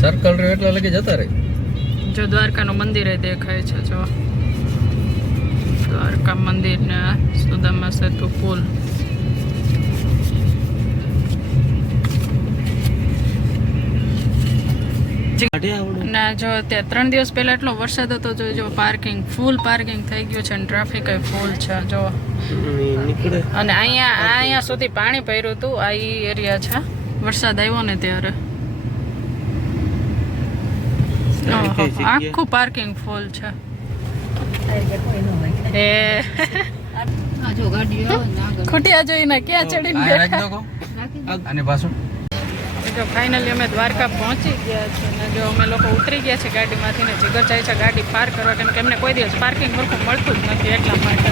Circle રહ્યો એટલે લગી જતા રહે? જો દ્વારકાનું મંદિર એ દેખાય છે, જો. દ્વારકા મંદિર ને સુદામા સેતુ પુલ. ના, જો ત્યાં ત્રણ દિવસ પહેલા એટલો વરસાદ હતો, જો જો પાર્કિંગ ફૂલ પાર્કિંગ થઈ ગયું છે અને ટ્રાફિક ફૂલ છે, જો. અને અહીંયા અહીંયા સુધી પાણી પહેર્યું હતું, આ એરિયા છે. વરસાદ આવ્યો ને ત્યારે. આખું પાર્કિંગ ફૂલ છે. એ ખોટિયા જોઈને ક્યાં ચડીને બેઠા? અને પાછું? જો ફાઇનલી અમે દ્વારકા પહોંચી ગયા છે અને જો અમે લોકો ઉતરી ગયા છે ગાડીમાંથી ને જીગર જાય છે ગાડી પાર્ક કરવા કેમ કે એમને કોઈ દિવસ પાર્કિંગ સરખું મળતું જ નથી એટલા માટે.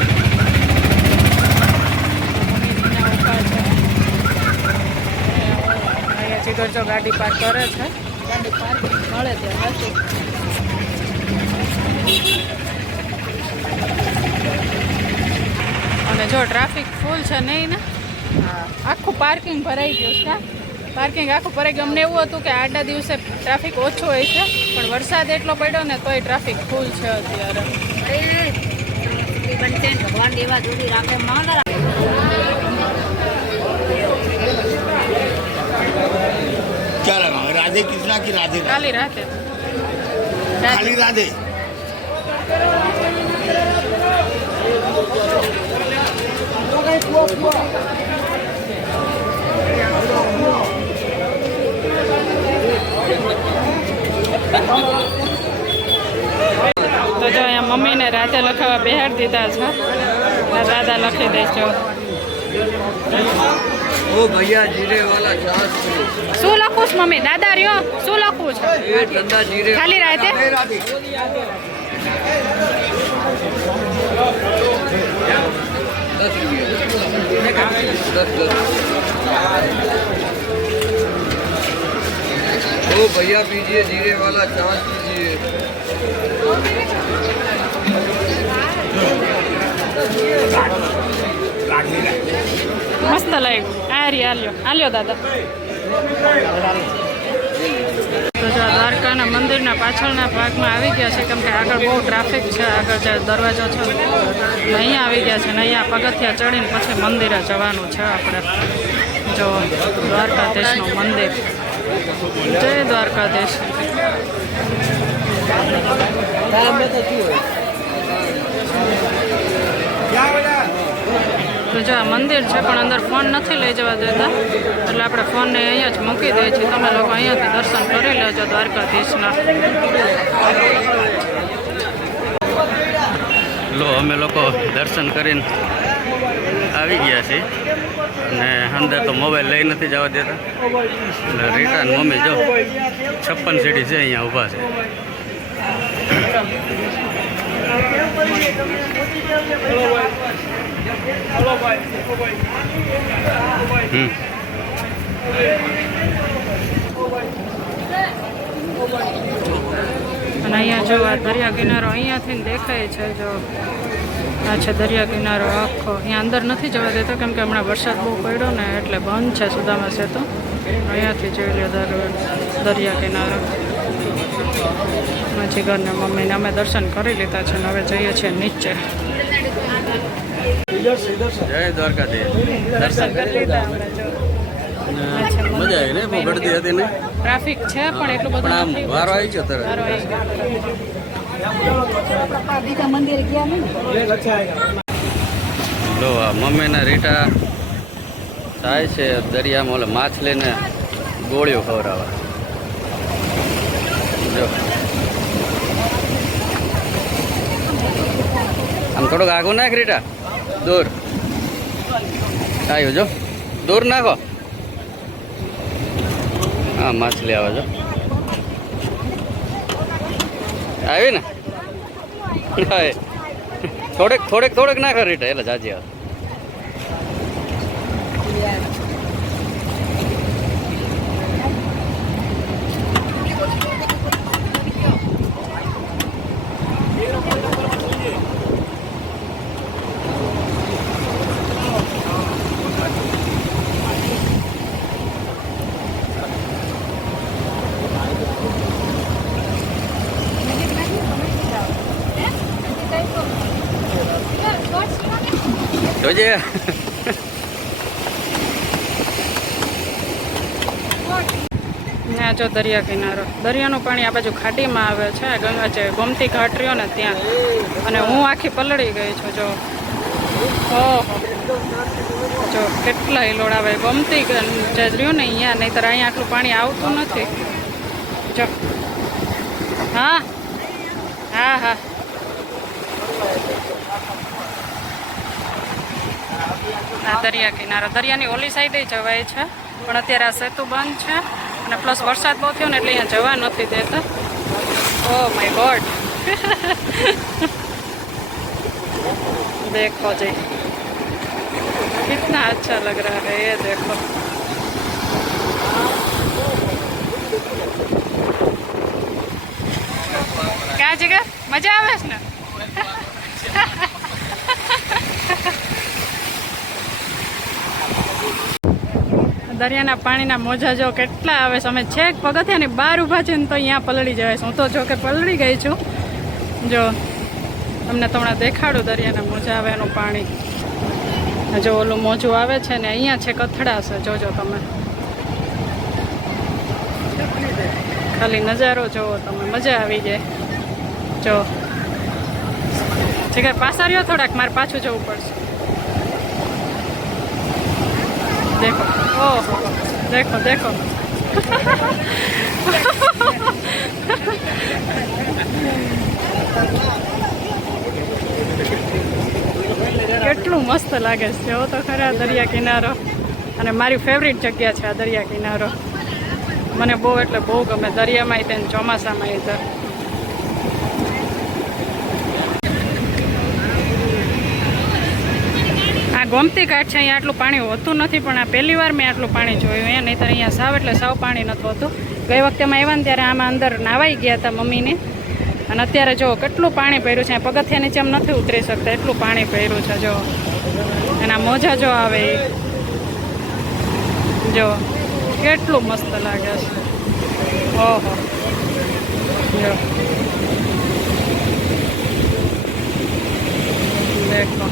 જીગર જો ગાડી પાર્ક કરે છે. ગાડી પાર્કિંગ મળે તો અને જો ટ્રાફિક ફૂલ છે નહીં ને? આખું પાર્કિંગ ભરાઈ ગયું છે પાર્કિંગ આખું ભરાઈ ગયું. અમને એવું હતું કે આડા દિવસે ટ્રાફિક ઓછો હોય છે પણ વરસાદ એટલો પડ્યો ને તોય ટ્રાફિક ફૂલ છે અત્યારે. ભગવાન દેવા જોડી રાખે માના राधे कृष्णा की राधे राधे કાલી રાતે खाली राधे તો જો અહીંયા મમ્મીને રાતે લખાવા બેહાડ દીધા છે અને દાદા લખી દેજો ઓ ભૈયા જીરે વાલા છાસ શું લખું છું મમ્મી? દાદા રહ્યો? શું લખું છું? એ ઠંડા જીરે ખાલી રહે તે? ઓ ભૈયા પીજીએ જીરે વાલા છાસ પીજીએ. મસ્ત લાગ્યું. આ આલ્યો આલ્યો દાદા તો જો દ્વારકાના મંદિરના પાછળના ભાગમાં આવી ગયા છે કેમ કે આગળ બહુ ટ્રાફિક છે આગળ જે દરવાજો છે અહીંયા આવી ગયા છે ને અહીંયા પગથિયા ચડીને પછી મંદિરે જવાનું છે આપણે. જો દ્વારકાધીશનું મંદિર. જય દ્વારકાધીશ. તો જો આ મંદિર છે, પણ અંદર ફોન નથી લઈ જવા દેતા. એટલે આપણે ફોનને અહીંયા જ મૂકી દઈએ છીએ. તમે લોકો અહીંયાથી દર્શન કરી લેજો દ્વારકાધીશના. લો, અમે લોકો દર્શન કરીને આવી ગયા છીએ. અને અંદર તો મોબાઈલ લઈ નથી જવા દેતા. એટલે રિટર્ન મમ્મી જો, છપ્પન સીડી છે અહીંયા ઊભા છે. હમ અને અહીંયા જો આ દરિયા કિનારો અહીંયાથી દેખાય છે, જો આ છે દરિયા કિનારો આખો. અહીંયા અંદર નથી જવા દેતો, કેમ કે હમણાં વરસાદ બહુ પડ્યો ને, એટલે બંધ છે સુદામા તો અહીંયાથી જોઈ લે દર- દરિયા કિનારો. પછી ઘરને મમ્મીને અમે દર્શન કરી લીધા છે, અને હવે જઈએ છીએ નીચે. જય દ્વારકાધીશ. દર્શન કરી લીધા મજા આવી ને? બહુ ગળદી હતી ને? ટ્રાફિક છે પણ એટલું બધું આમ વારો આવી ગયો તરત. લો આ મમ્મીના રીટા થાય છે. દરિયામાં ઓલે માછ લઈને ગોળીઓ ખવડાવવા. જો. આમ થોડુંક આગું નાખ રીટા. દૂર. આવ્યો જો. દૂર નાખો. હા, માછલી આવે જો. આવી ને થોડેક થોડેક થોડેક નાખો, રીટા. એટલે જાજી આવે. જોજે. ને જો દરિયા કિનારો. દરિયાનું પાણી આ બાજુ ખાડીમાં આવે છે, ગંગા છે ગોમતી ઘાટ રહ્યો ને ત્યાં. અને હું આખી પલળી ગઈ છું, જો. જો કેટલા હિલોડ આવે ગોમતી જે રહ્યું ને અહીંયા, નહીંતર અહીંયા આટલું પાણી આવતું નથી. જો. હા. હા હા. આ દરિયા કિનારો દરિયાની ઓલી સાઈડે જવાય છે પણ અત્યારે આ સેતુ બંધ છે અને પ્લસ વરસાદ બહુ થયો ને એટલે અહીંયા જવા નથી દેતા ઓ માય ગોડ देखो जी कितना अच्छा लग रहा है ये देखो क्या जगह मजा આવે છે ને દરિયાના પાણીના મોજા જો કેટલા આવે છે? અમે છેક પગથિયાની બહાર ઊભા છે ને તો અહીંયા પલળી જાય છે. હું તો જો કે પલળી ગઈ છું. જો, તમને તમને દેખાડું દરિયાના મોજા આવે એનું પાણી. જો ઓલું મોજું આવે છે ને અહીંયા છે. કથડાશે જોજો તમે. ખાલી નજારો જોવો તમે. મજા આવી જાય. જો. જગ્યા રહ્યો થોડાક મારે પાછું જવું પડશે. દેખો. ઓહો દેખો દેખો કેટલું મસ્ત લાગે છે એવો તો ખરા દરિયા કિનારો. અને મારી ફેવરિટ જગ્યા છે આ દરિયા કિનારો. મને બહુ એટલે બહુ ગમે. દરિયામાં તે ચોમાસામાં તે. ગોમતી ઘાટ છે, અહીંયા આટલું પાણી હોતું નથી, પણ આ પહેલી વાર મેં આટલું પાણી જોયું એ નહીં અહીંયા સાવ એટલે સાવ પાણી નહોતું હોતું. ગઈ વખતે અમે આવ્યા ને ત્યારે આમાં અંદર નાવાઈ ગયા હતા મમ્મીને. અને અત્યારે જો કેટલું પાણી ભર્યું છે પગથિયા નીચે એમ નથી ઉતરી શકતા, એટલું પાણી ભર્યું છે જો. એના મોજા જો આવે. જો, કેટલું મસ્ત લાગે છે. ઓહો. જો. દેખો.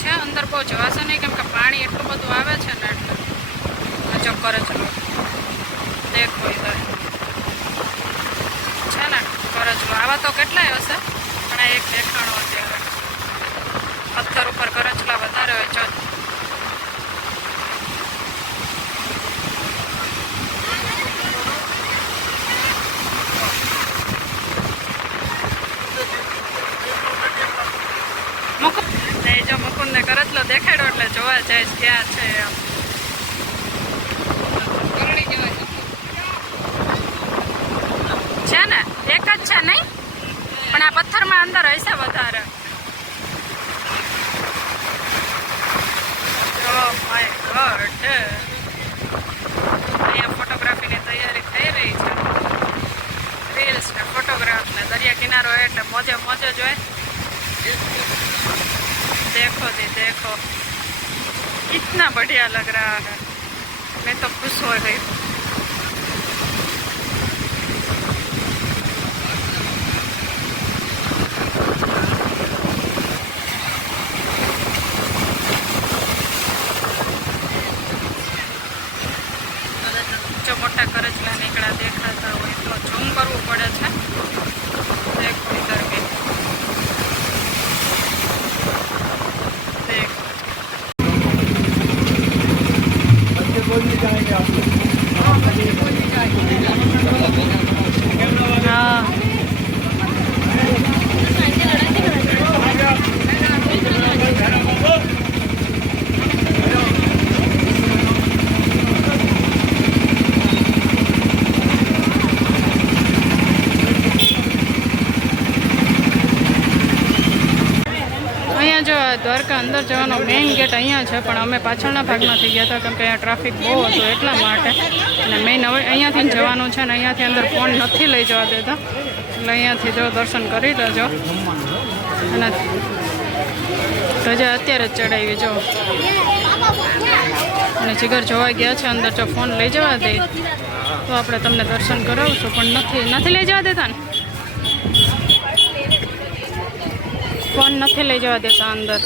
છે, અંદર બહુ જવાશે નહીં, કેમ કે પાણી એટલું બધું આવે છે ને, એટલે ગજબ કરે લોકો. દેખો ઇધર છે ને કરચલો આવા તો કેટલાય હશે, પણ આ એક દેખાણો અત્યારે. પથ્થર ઉપર કરચલા વધારે હોય છે મુકુંદ ને જો મુકુંદને દેખાડો એટલે જોવા જઈશ ક્યાં છે એમ. છે ને? એક જ છે નહીં? પણ આ પથ્થરમાં અંદર હશે વધારે. અહીંયા ફોટોગ્રાફીની તૈયારી થઈ રહી છે. રીલ્સ ને ફોટોગ્રાફ ને દરિયા કિનારો એટલે મોજે મોજે જોઈ देखो जी देखो कितना बढ़िया लग रहा है मैं तो खुश हो गई हूँ Yeah. દ્વારકા અંદર જવાનો મેઇન ગેટ અહીંયા છે, પણ અમે પાછળના ભાગમાંથી ગયા હતા, કેમ કે અહીંયા ટ્રાફિક બહુ હતો એટલા માટે. અને મેઇન હવે અહીંયાથી જવાનું છે ને અહીંયાથી અંદર ફોન નથી લઈ જવા દેતા. એટલે અહીંયાથી જો દર્શન કરી લેજો. અને ધજા અત્યારે જ ચડાવી જો. અને જીગર જોવા ગયા છે, અંદર જો ફોન લઈ જવા દે. તો આપણે તમને દર્શન કરાવશું, પણ નથી નથી લઈ જવા દેતા ને? ફોન નથી લઈ જવા દેતા અંદર.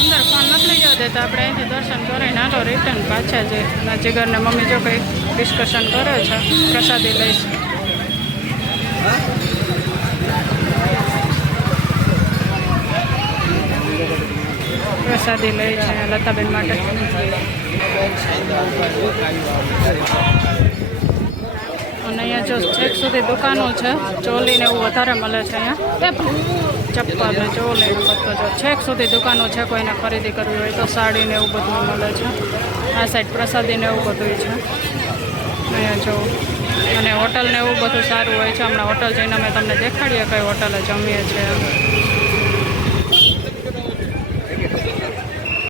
અંદર ફોન નથી લઈ જવા દેતા. આપણે અહીંથી દર્શન કરીને હાલો રિટર્ન પાછા જઈએ. ના, જીગરને મમ્મી જો કંઈક ડિસ્કશન કરે છે, પ્રસાદી લઈશ. પ્રસાદી લઈ છે, લતાબેન માટે. અને અહીંયા જો છેક સુધી દુકાનો છે, ચોલી ને એવું વધારે મળે છે અહીંયા. ચપ્પલ ને ચોલી ને બધું જો છેક સુધી દુકાનો છે, કોઈને ખરીદી કરવી હોય તો સાડી ને એવું બધું મળે છે. આ સાઈડ પ્રસાદી ને એવું બધું છે. અહીંયા જો અને હોટલ ને એવું બધું સારું હોય છે. હમણાં હોટલ જઈને અમે તમને દેખાડીએ કઈ હોટલે જમીએ છીએ.